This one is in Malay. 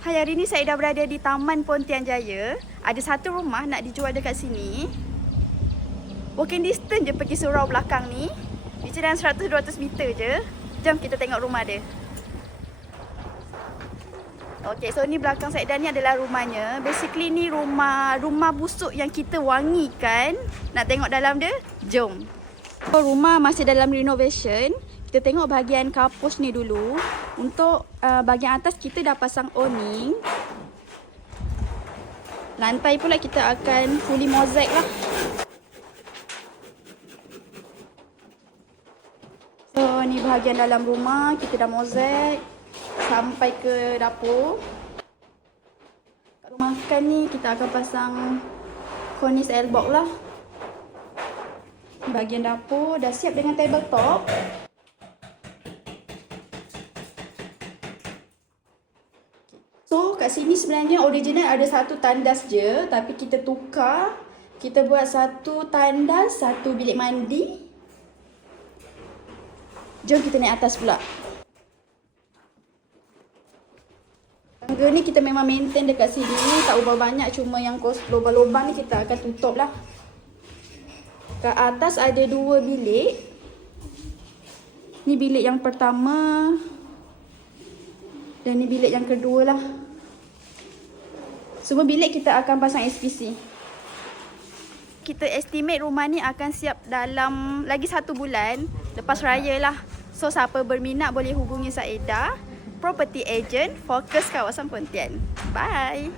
Hai, hari ni saya dah berada di Taman Pontian Jaya. Ada satu rumah nak dijual dekat sini. Walking distance je pergi surau belakang ni. Bicara dalam 100-200 meter je. Jom kita tengok rumah dia. Okay, so ni belakang saya dan ni adalah rumahnya. Basically ni rumah busuk yang kita wangikan. Nak tengok dalam dia? Jom. So, rumah masih dalam renovation. Kita tengok bahagian kapus ni dulu. Untuk bahagian atas kita dah pasang awning. Lantai pula kita akan fully mozaik lah. So ni bahagian dalam rumah, kita dah mozaik sampai ke dapur. Kat rumah makan ni kita akan pasang cornice airbox lah. Bahagian dapur dah siap dengan tabletop. So kat sini sebenarnya original ada satu tandas je, tapi kita tukar. Kita buat satu tandas, satu bilik mandi. Jom kita naik atas pula. Tangga ni kita memang maintain dekat sini, tak ubah banyak, cuma yang lubang-lubang ni kita akan tutup lah. Kat atas ada dua bilik. Ni bilik yang pertama. Dan ni bilik yang kedua lah. Semua bilik kita akan pasang SPC. Kita estimate rumah ni akan siap dalam lagi 1 bulan. Lepas raya lah. So siapa berminat boleh hubungi Saedah, property agent, fokus kawasan Pontian. Bye.